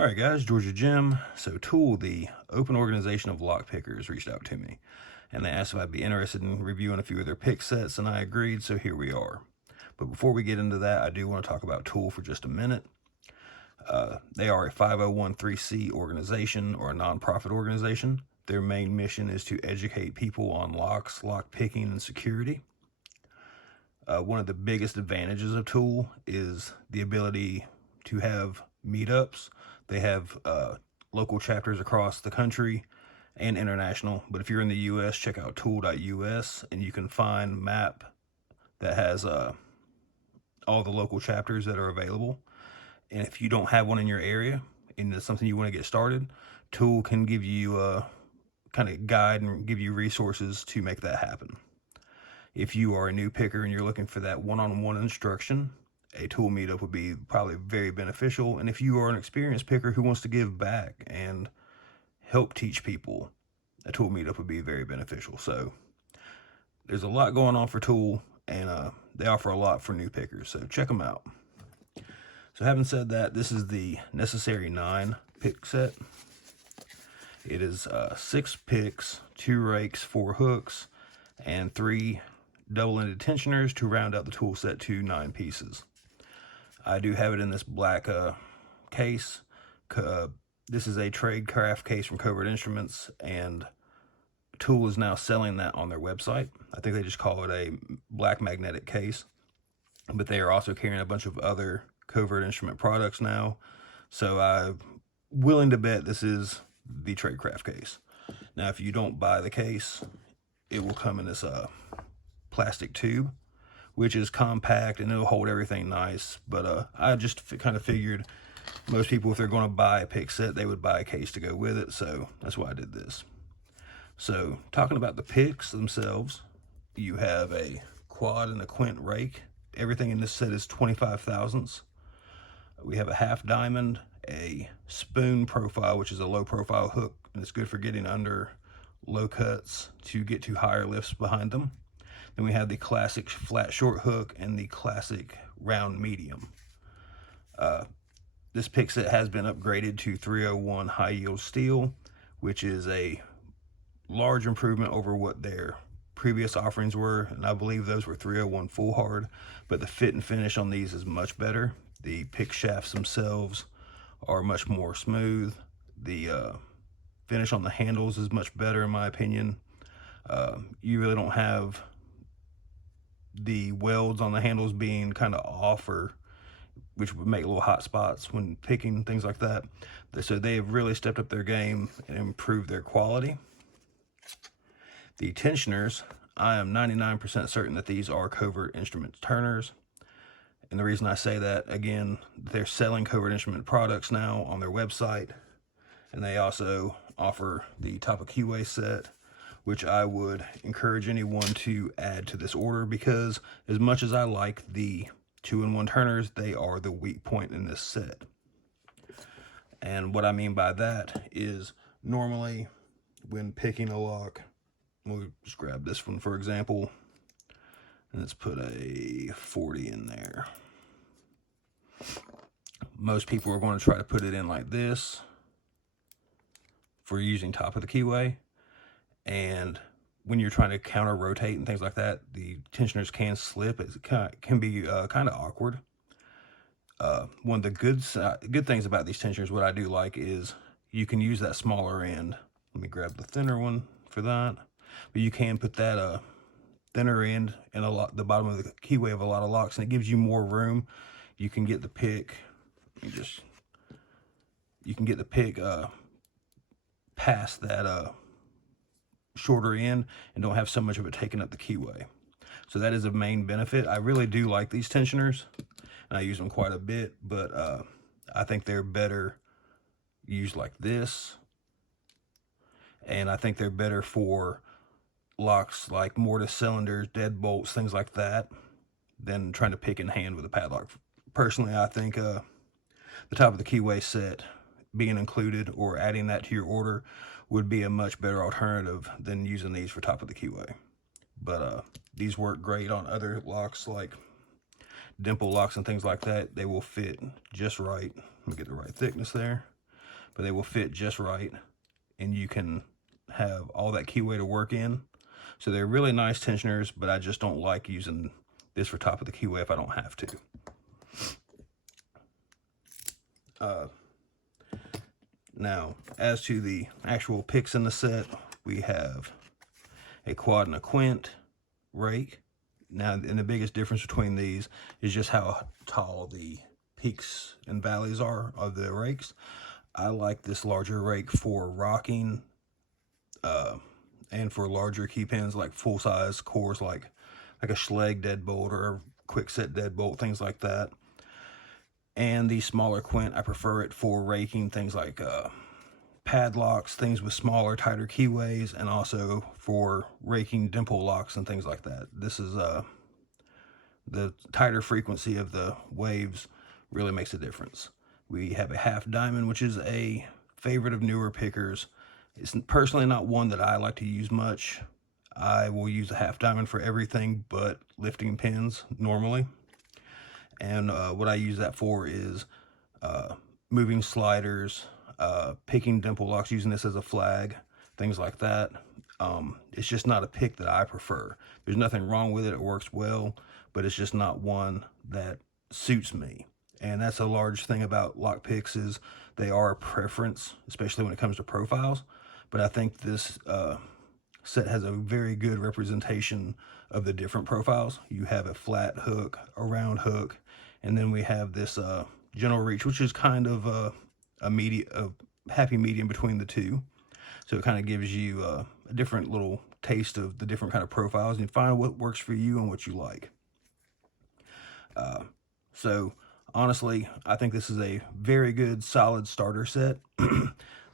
Alright guys, Georgia Jim. So Toool, the open organization of lock pickers, reached out to me and they asked if I'd be interested in reviewing a few of their pick sets, and I agreed, so here we are. But before we get into that, I do want to talk about Toool for just a minute. They are a 501(c) organization, or a nonprofit organization. Their main mission is to educate people on locks, lock picking, and security. One of the biggest advantages of Toool is the ability to have meetups. They have local chapters across the country and international. But if you're in the US, check out toool.us and you can find a map that has all the local chapters that are available. And if you don't have one in your area and it's something you want to get started, Toool can give you a kind of guide and give you resources to make that happen. If you are a new picker and you're looking for that one-on-one instruction, a Toool meetup would be probably very beneficial. And if you are an experienced picker who wants to give back and help teach people, a Toool meetup would be very beneficial. So there's a lot going on for Toool, and they offer a lot for new pickers, so check them out. So having said that, this is the Necessary 9 pick set. It is 6 picks, 2 rakes, 4 hooks, and 3 double-ended tensioners to round out the tool set to 9 pieces. I do have it in this black case. This is a trade craft case from Covert Instruments, and Toool is now selling that on their website. I think they just call it a black magnetic case, but they are also carrying a bunch of other Covert Instrument products now. So I'm willing to bet this is the trade craft case. Now, if you don't buy the case, it will come in this plastic tube, which is compact and it'll hold everything nice. But I just kind of figured most people, if they're going to buy a pick set, they would buy a case to go with it. So that's why I did this. So talking about the picks themselves, you have a quad and a quint rake. Everything in this set is 25 thousandths. We have a half diamond, a spoon profile, which is a low profile hook, and it's good for getting under low cuts to get to higher lifts behind them. Then we have the classic flat short hook and the classic round medium. This pick set has been upgraded to 301 high yield steel, which is a large improvement over what their previous offerings were, and I believe those were 301 full hard, but the fit and finish on these is much better. The pick shafts themselves are much more smooth. The finish on the handles is much better in my opinion. You really don't have the welds on the handles being kind of off, or which would make little hot spots when picking, things like that. So they have really stepped up their game and improved their quality. The tensioners, I am 99% certain that these are Covert Instruments turners. And the reason I say that, again, they're selling Covert Instrument products now on their website. And they also offer the top of keyway set, which I would encourage anyone to add to this order, because as much as I like the 2-in-1 turners, they are the weak point in this set. And what I mean by that is, normally when picking a lock, we'll just grab this one for example, and let's put a 40 in there. Most people are going to try to put it in like this for using top of the keyway, and when you're trying to counter rotate and things like that, the tensioners can slip. It can be kind of awkward. One of the good things about these tensioners, what I do like, is you can use that smaller end. Let me grab the thinner one for that. But you can put that thinner end in the bottom of the keyway of a lot of locks, and it gives you more room. You can get the pick, past that shorter end and don't have so much of it taking up the keyway. So that is a main benefit. I really do like these tensioners, and I use them quite a bit, but I think they're better used like this, and I think they're better for locks like mortise cylinders, deadbolts, things like that, than trying to pick in hand with a padlock. Personally, I think the top of the keyway set being included, or adding that to your order, would be a much better alternative than using these for top of the keyway. But these work great on other locks like dimple locks and things like that. They will fit just right. Let me get the right thickness there. but they will fit just right, and you can have all that keyway to work in. So they're really nice tensioners, but I just don't like using this for top of the keyway if I don't have to. Now, as to the actual picks in the set, we have a quad and a quint rake. Now, and the biggest difference between these is just how tall the peaks and valleys are of the rakes. I like this larger rake for rocking and for larger key pins, like full-size cores, like a Schlage deadbolt or quick-set deadbolt, things like that. And the smaller quint, I prefer it for raking things like padlocks, things with smaller, tighter keyways, and also for raking dimple locks and things like that. This is the tighter frequency of the waves really makes a difference. We have a half diamond, which is a favorite of newer pickers. It's personally not one that I like to use much. I will use a half diamond for everything but lifting pins normally. And what I use that for is moving sliders, picking dimple locks, using this as a flag, things like that. It's just not a pick that I prefer. There's nothing wrong with it. It works well, but it's just not one that suits me. And that's a large thing about lock picks, is they are a preference, especially when it comes to profiles. But I think this set has a very good representation of the different profiles. You have a flat hook, a round hook, and then we have this gentle reach, which is kind of a happy medium between the two. So it kind of gives you a different little taste of the different kind of profiles, and find what works for you and what you like. So honestly, I think this is a very good, solid starter set.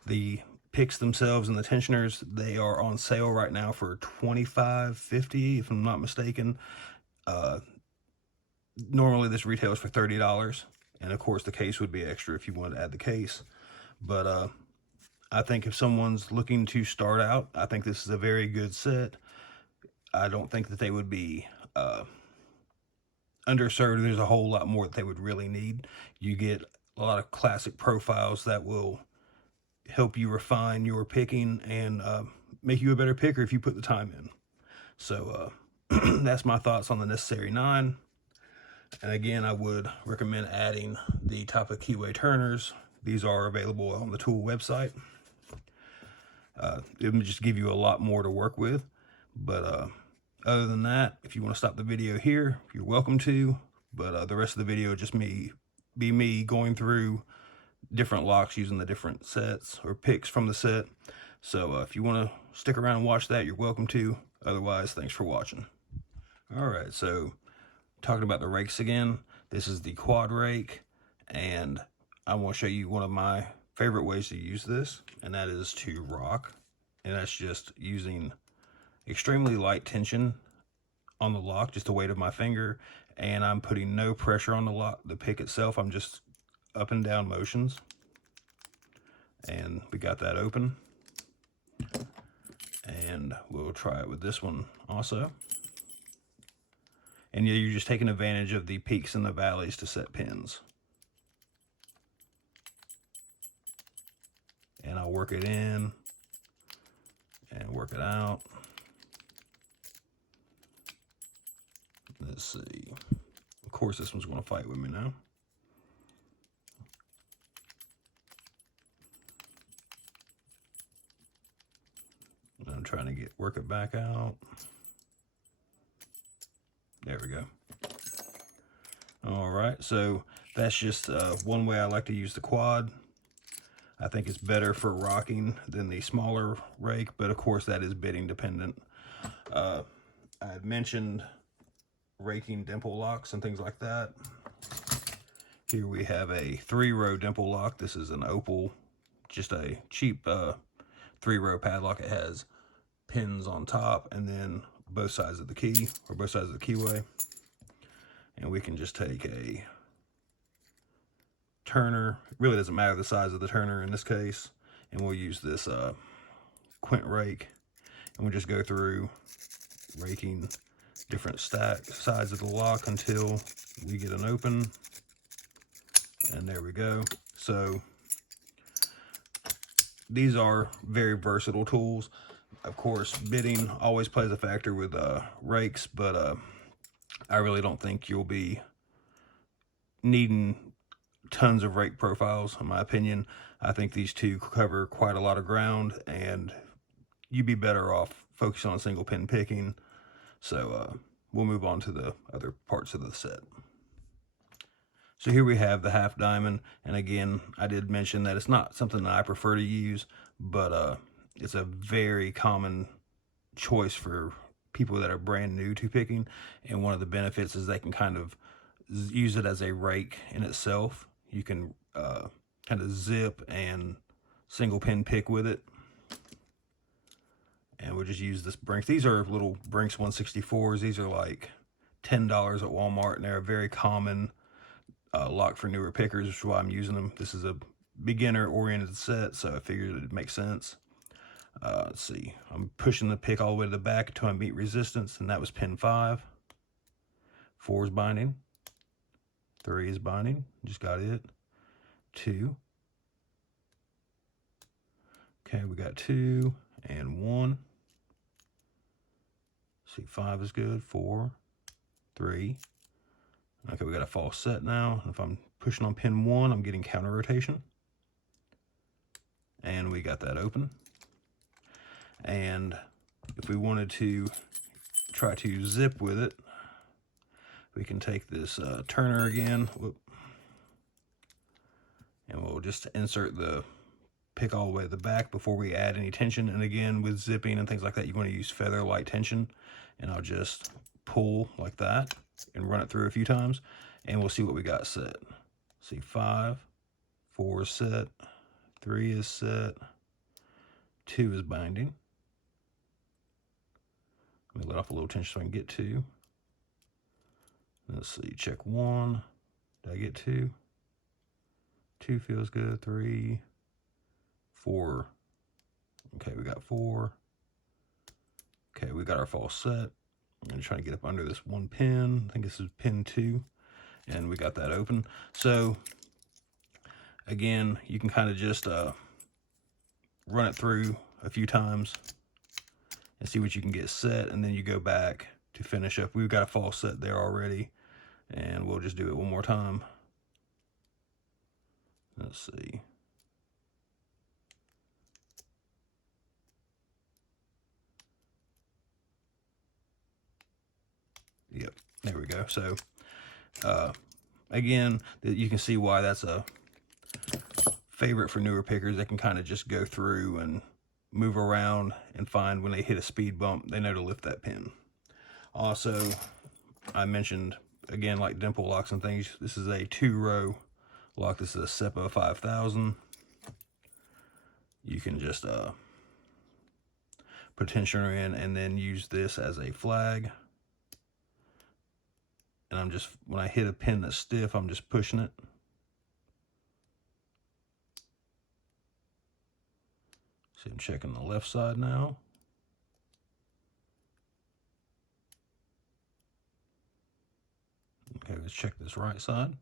The picks themselves and the tensioners, they are on sale right now for $25.50, if I'm not mistaken. Normally this retails for $30, and of course the case would be extra if you want to add the case. But I think if someone's looking to start out, I think this is a very good set. I don't think that they would be underserved. There's a whole lot more that they would really need. You get a lot of classic profiles that will help you refine your picking and make you a better picker if you put the time in. So that's my thoughts on the Necessary 9. And again, I would recommend adding the top of keyway turners. These are available on the Toool website. It will just give you a lot more to work with. But other than that, if you want to stop the video here, you're welcome to. But the rest of the video just be me going through different locks using the different sets or picks from the set. So if you want to stick around and watch that, you're welcome to. Otherwise, thanks for watching. All right, so talking about the rakes again, this is the quad rake, and I want to show you one of my favorite ways to use this, and that is to rock. And that's just using extremely light tension on the lock, just the weight of my finger, and I'm putting no pressure on the lock, the pick itself. I'm just up and down motions, and we got that open. And we'll try it with this one also. And yeah, you're just taking advantage of the peaks and the valleys to set pins. And I'll work it in and work it out. Let's see. Of course, this one's going to fight with me now. I'm trying to work it back out. There we go. All right, so that's just one way I like to use the quad. I think it's better for rocking than the smaller rake, but of course that is bitting dependent. I had mentioned raking dimple locks and things like that. Here we have a 3-row dimple lock. This is an opal, just a cheap 3-row padlock. It has pins on top and then both sides of the key, or both sides of the keyway. And we can just take a turner. It really doesn't matter the size of the turner in this case. And we'll use this quint rake, and we'll just go through raking different sides of the lock until we get an open. And there we go. So these are very versatile tools. Of course, bitting always plays a factor with rakes, but I really don't think you'll be needing tons of rake profiles, in my opinion. I think these two cover quite a lot of ground, and you'd be better off focusing on single pin picking. So we'll move on to the other parts of the set. So here we have the half diamond, and again, I did mention that it's not something that I prefer to use, but it's a very common choice for people that are brand new to picking, and one of the benefits is they can kind of use it as a rake in itself. You can kind of zip and single pin pick with it. And we'll just use this Brinks. These are little Brinks 164s. These are like $10 at Walmart, and they're a very common lock for newer pickers, which is why I'm using them. This is a beginner-oriented set, so I figured it makes sense. Let's see. I'm pushing the pick all the way to the back until I meet resistance, and that was pin 5. 4 is binding. 3 is binding. Just got it. 2. Okay, we got 2 and 1. See, 5 is good. 4, 3. Okay, we got a false set now. If I'm pushing on pin 1, I'm getting counter rotation. And we got that open. And if we wanted to try to zip with it, we can take this turner again. Whoop. And we'll just insert the pick all the way to the back before we add any tension. And again, with zipping and things like that, you want to use feather light tension. And I'll just pull like that and run it through a few times, and we'll see what we got set. See, 5, 4 is set, 3 is set, 2 is binding. Let me let off a little tension so I can get 2. Let's see, check 1. Did I get 2? 2 feels good. 3, 4. Okay, we got 4. Okay, we got our false set. I'm trying to get up under this one pin. I think this is pin 2, and we got that open. So again, you can kind of just run it through a few times and see what you can get set, and then you go back to finish up. We've got a false set there already, and we'll just do it one more time. Let's see. Yep, there we go. So again, you can see why that's a favorite for newer pickers. They can kind of just go through and move around and find when they hit a speed bump, they know to lift that pin. Also, I mentioned, again, like dimple locks and things, this is a 2-row lock. This is a Seppo 5000. You can just put tensioner in and then use this as a flag. And I'm just, when I hit a pin that's stiff, I'm just pushing it. See, I'm checking the left side now. Okay, let's check this right side.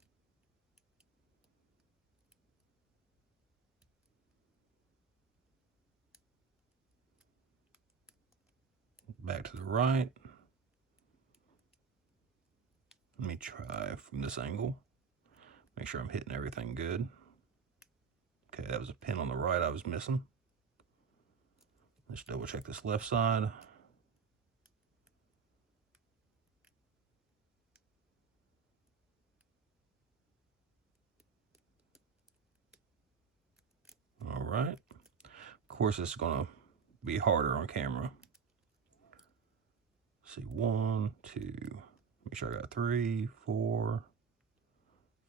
Back to the right. Let me try from this angle. Make sure I'm hitting everything good. Okay, that was a pin on the right I was missing. Let's double check this left side. All right. Of course, it's gonna be harder on camera. Let's see, 1, 2, make sure I got 3, 4,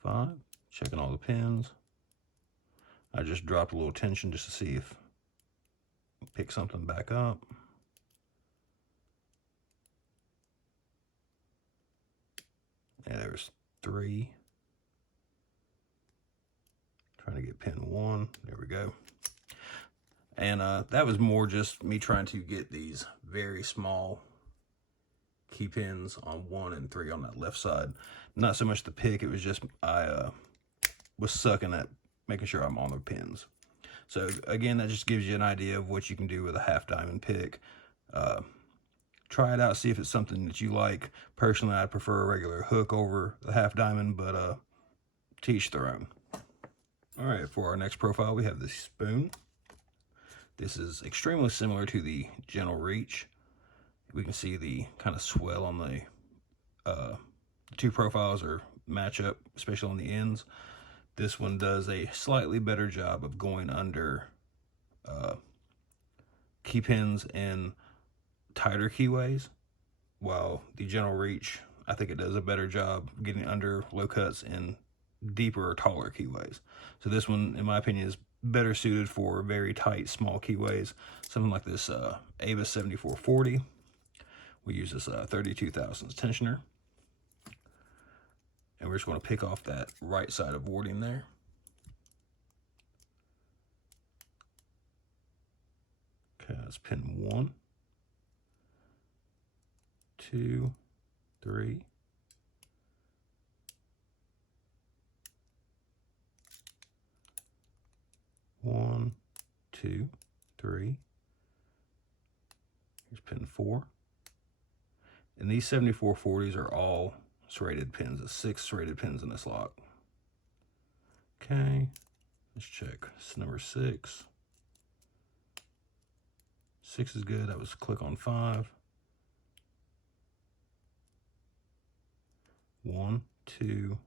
5. Checking all the pins. I just dropped a little tension just to see if I pick something back up. Yeah, there's 3. Trying to get pin 1. There we go. And that was more just me trying to get these very small key pins on 1 and 3 on that left side. Not so much the pick, it was just I was sucking at making sure I'm on the pins. So again, that just gives you an idea of what you can do with a half diamond pick. Try it out, see if it's something that you like. Personally, I prefer a regular hook over the half diamond, but to each their own. All right, for our next profile, we have the spoon. This is extremely similar to the gentle reach. We can see the kind of swell on the two profiles or match up, especially on the ends. This one does a slightly better job of going under key pins in tighter keyways, while the general reach, I think it does a better job getting under low cuts in deeper or taller keyways. So this one, in my opinion, is better suited for very tight, small keyways. Something like this Avis 7440. We use this 32 thousandths tensioner. And we're just going to pick off that right side of warding there. Okay, that's pin 1, 2, 3. 1, 2, 3. Here's pin 4. And these 7440s are all serrated pins. There's 6 serrated pins in this lock. Okay, let's check. It's number 6. 6 is good. That was click on 5. 1, 2,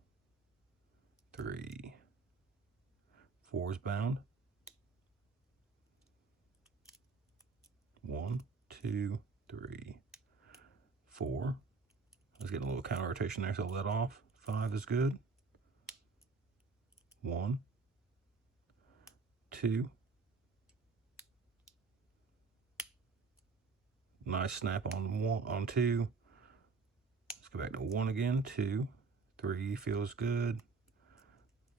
3. 4 is bound. 1, 2, 3, 4. I was getting a little counter rotation there, so I'll let off. 5 is good. 1, 2. Nice snap on 1, on 2. Let's go back to 1 again. 2, 3 feels good.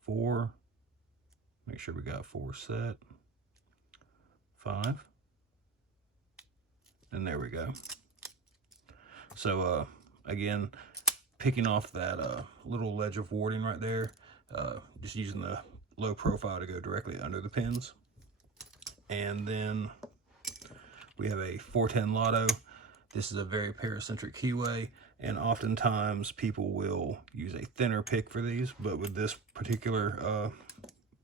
4. Make sure we got 4 set. 5. And there we go. So again, picking off that little ledge of warding right there, just using the low profile to go directly under the pins. And then we have a 410 Lotto. This is a very paracentric keyway, and oftentimes people will use a thinner pick for these, but with this particular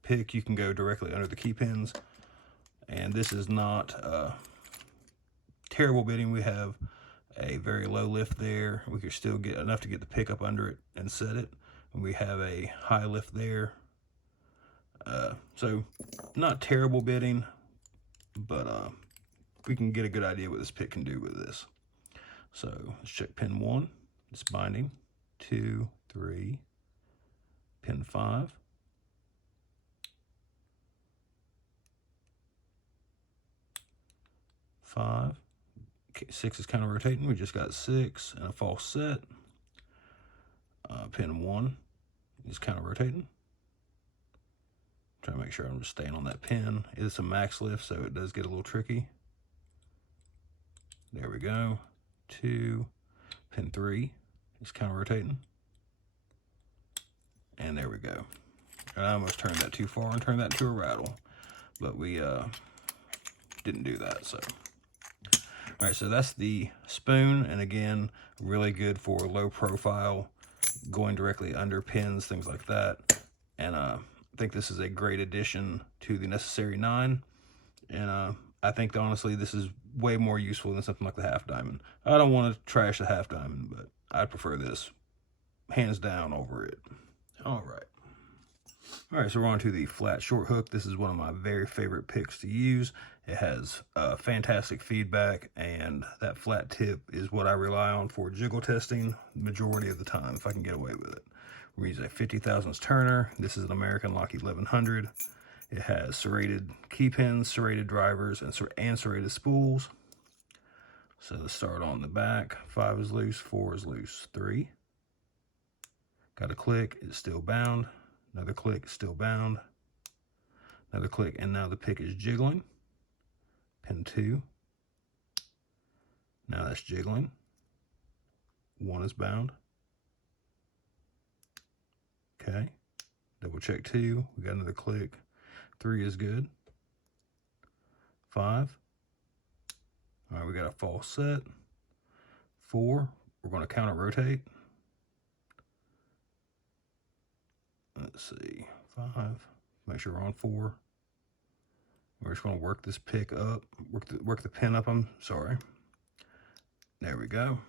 pick, you can go directly under the key pins. And this is not terrible bitting. We have a very low lift there. We can still get enough to get the pick up under it and set it. And we have a high lift there. So not terrible bitting, but we can get a good idea what this pick can do with this. So let's check pin 1. It's binding. 2, 3. Pin 5. 5. Okay, 6 is kind of rotating. We just got 6 and a false set. Pin 1 is kind of rotating. Trying to make sure I'm just staying on that pin. It's a max lift, so it does get a little tricky. There we go. 2. Pin 3 is kind of rotating. And there we go. And I almost turned that too far and turned that to a rattle. But we didn't do that, so. All right, so that's the spoon, and again, really good for low profile, going directly under pins, things like that. And I think this is a great addition to the Necessary 9. And I think, honestly, this is way more useful than something like the half diamond. I don't want to trash the half diamond, but I prefer this hands down over it. All right, so we're on to the flat short hook. This is one of my very favorite picks to use. It has fantastic feedback, and that flat tip is what I rely on for jiggle testing the majority of the time, if I can get away with it. We use a 50 thousandths turner. This is an American Lock 1100. It has serrated key pins, serrated drivers, and serrated spools. So let's start on the back. 5 is loose, 4 is loose, 3. Got a click, it's still bound. Another click, still bound. Another click, and now the pick is jiggling. Pin 2. Now that's jiggling. 1 is bound. Okay. Double check 2. We got another click. 3 is good. 5. All right, we got a false set. 4. We're going to counter rotate. Let's see, 5. Make sure we're on 4. We're just going to work this pick up, work the pin up. I'm sorry. There we go.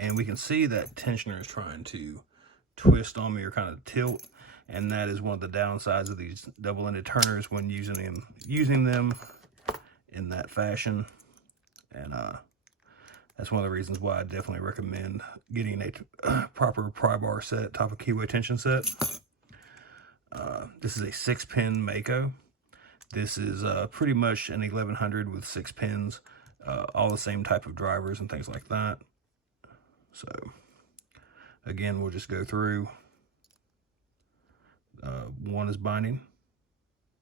And we can see that tensioner is trying to twist on me or kind of tilt, and that is one of the downsides of these double-ended turners when using them in that fashion. And that's one of the reasons why I definitely recommend getting a proper pry bar set, top of keyway tension set. This is a 6-pin Mako. This is pretty much an 1100 with 6 pins, all the same type of drivers and things like that. So again, we'll just go through. 1 is binding,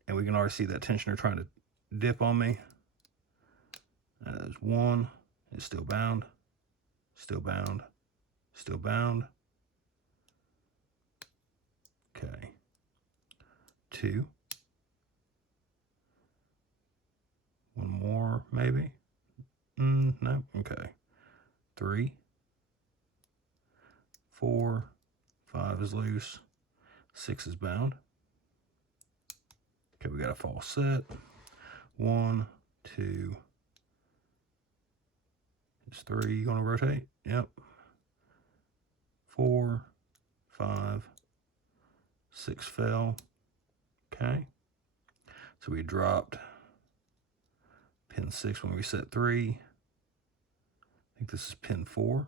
and we can already see that tensioner trying to dip on me. As 1 is still bound, still bound, still bound. Okay. 2. 1 more, maybe. No. Okay. 3. 4. 5 is loose. 6 is bound. Okay, we got a false set. 1, 2. Is 3 going to rotate? Yep. 4, 5, 6 fell. Okay. So we dropped pin 6 when we set 3. I think this is pin 4.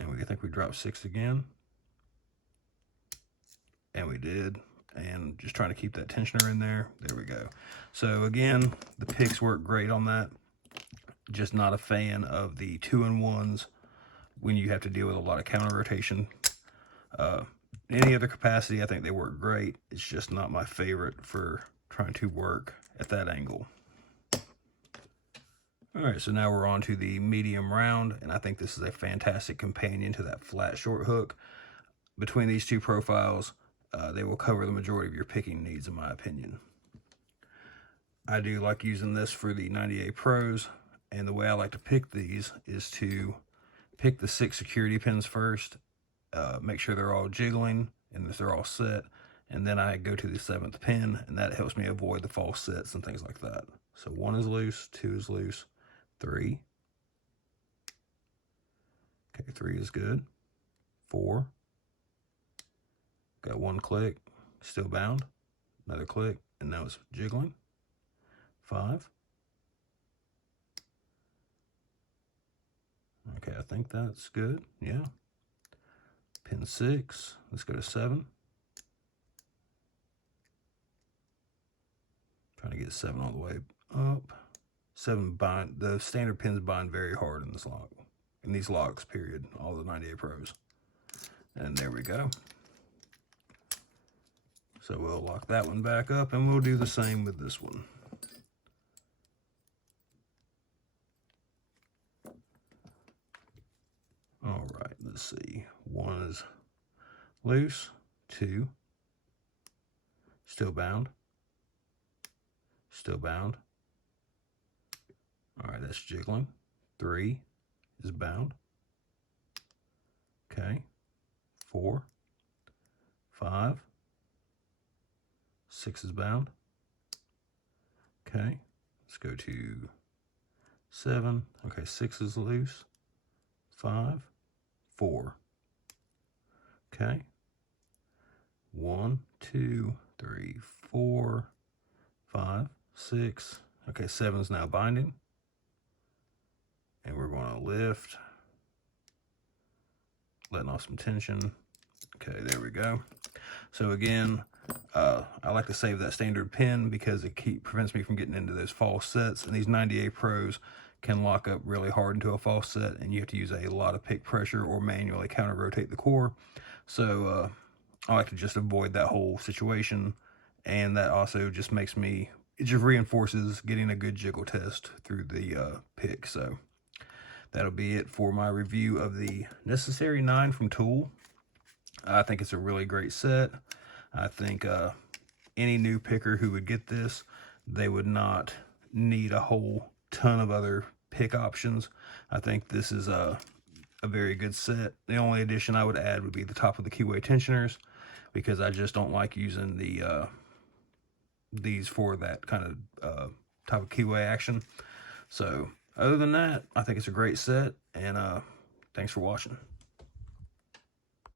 And I think we dropped 6 again. And we did. And just trying to keep that tensioner in there. There we go. So again, the picks work great on that. Just not a fan of the 2-in-1s when you have to deal with a lot of counter rotation. Any other capacity, I think they work great. It's just not my favorite for trying to work at that angle. All right, so now we're on to the medium round, and I think this is a fantastic companion to that flat short hook. Between these two profiles, they will cover the majority of your picking needs, in my opinion. I do like using this for the 98 Pros, and the way I like to pick these is to pick the 6 security pins first, make sure they're all jiggling and that they're all set, and then I go to the 7th pin, and that helps me avoid the false sets and things like that. So 1 is loose, 2 is loose, 3. Okay, 3 is good. 4. Got 1 click, still bound. Another click, and now it's jiggling. 5. Okay, I think that's good. Yeah. Pin 6. Let's go to 7. Trying to get 7 all the way up. 7 bind. The standard pins bind very hard in this lock. In these locks, period. All the 98 Pros. And there we go. So we'll lock that one back up, and we'll do the same with this one. All right, let's see. 1 is loose. 2. Still bound. Still bound. All right, that's jiggling. 3 is bound. Okay. 4. 5. 6 is bound. Okay. Let's go to 7. Okay, 6 is loose. 5. 4. Okay. 1, 2, 3, 4, 5, 6. Okay, 7 is now binding. And we're going to lift. Letting off some tension. Okay, there we go. So again, I like to save that standard pin because it prevents me from getting into those false sets. And these 98 Pros can lock up really hard into a false set, and you have to use a lot of pick pressure or manually counter rotate the core. So I like to just avoid that whole situation, and that also just makes me, it just reinforces getting a good jiggle test through the pick. So that'll be it for my review of the Necessary 9 from Toool. I think it's a really great set. I think any new picker who would get this they would not need a whole ton of other pick options. I think this is a very good set. The only addition I would add would be the top of the keyway tensioners, because I just don't like using the these for that kind of type of keyway action. So other than that, I think it's a great set, and thanks for watching.